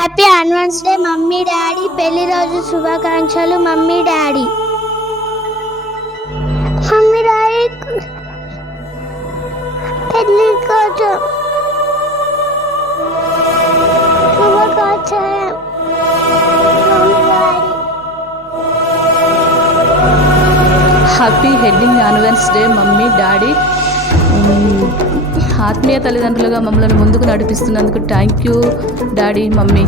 Happy advance day mummy daddy పెళ్ళి రోజు శుభాకాంక్షలు మమ్మీ డాడీ మమ్మీ డాడీ పెళ్ళి రోజు శుభాకాంక్షలు happy wedding anniversary day mummy daddy. ఆత్మీయ తల్లిదండ్రులుగా మమ్మల్ని ముందుకు నడిపిస్తున్నందుకు థ్యాంక్ యూ డాడీ మమ్మీ.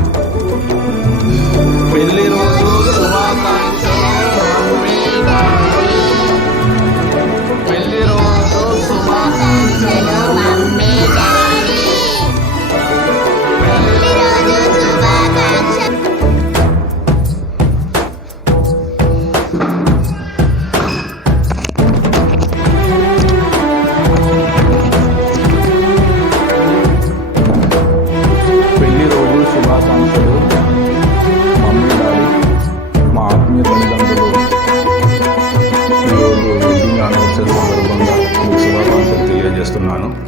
ఉన్నాను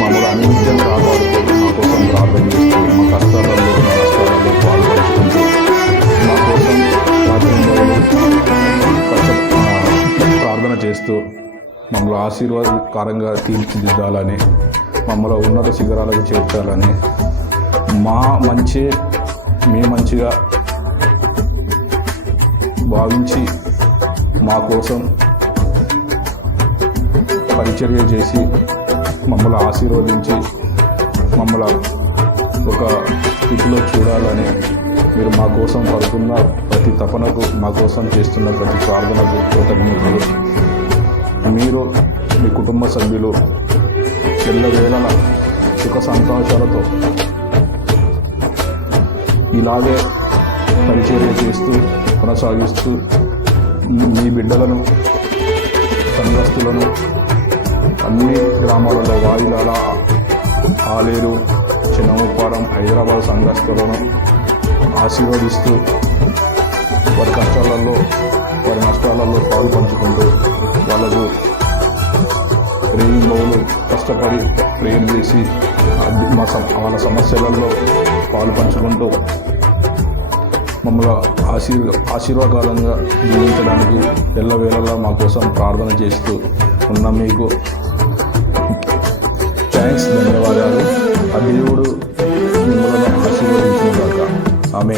మమ్మల్ని అనిత్యం కాపాడుతూ మా కోసం ప్రార్థన చేస్తూ మా కష్టాలలో మా కష్టాలలో పాల్పంచుకుంటూ మా కోసం ప్రార్థన చేస్తూ మమ్మల్ని ఆశీర్వాదకరంగా తీర్చిదిద్దాలని మమ్మల్ని ఉన్నత శిఖరాలకు చేర్చాలని మా మంచి మీ మంచిగా భావించి మా కోసం పరిచర్య చేసి మమ్మల్ని ఆశీర్వదించి మమ్మల్ని ఒక స్థితిలో చూడాలని మీరు మా కోసం పడుతున్న ప్రతి తపనకు మా కోసం చేస్తున్న ప్రతి ప్రార్థనకు కృతజ్ఞతలు. మీరు మీ కుటుంబ సభ్యులు ఎల్లవేళల సుఖ సంతోషాలతో ఇలాగే పరిచర్య చేస్తూ కొనసాగిస్తూ మీ బిడ్డలను సంఘస్థులను అన్ని గ్రామాలలో వాయిదాల ఆలేరు చిన్నముప్పారం హైదరాబాద్ సంఘస్థులను ఆశీర్వదిస్తూ వారి కష్టాలలో వారి నష్టాలలో పాలు పంచుకుంటూ వాళ్ళకు రేయింబవులు కష్టపడి ప్రేమ చేసి మా సమ వాళ్ళ సమస్యలలో పాలు పంచుకుంటూ మమ్మల్ని ఆశీర్ ఆశీర్వాదకరంగా జీవించడానికి ఎల్లవేళలా మా కోసం ప్రార్థన చేస్తూ ఉన్న మీకు థ్యాంక్స్ ధన్యవాదాలు. ఆ దేవుడు మిమ్మల్ని ఆశీర్వదించిన ఆమె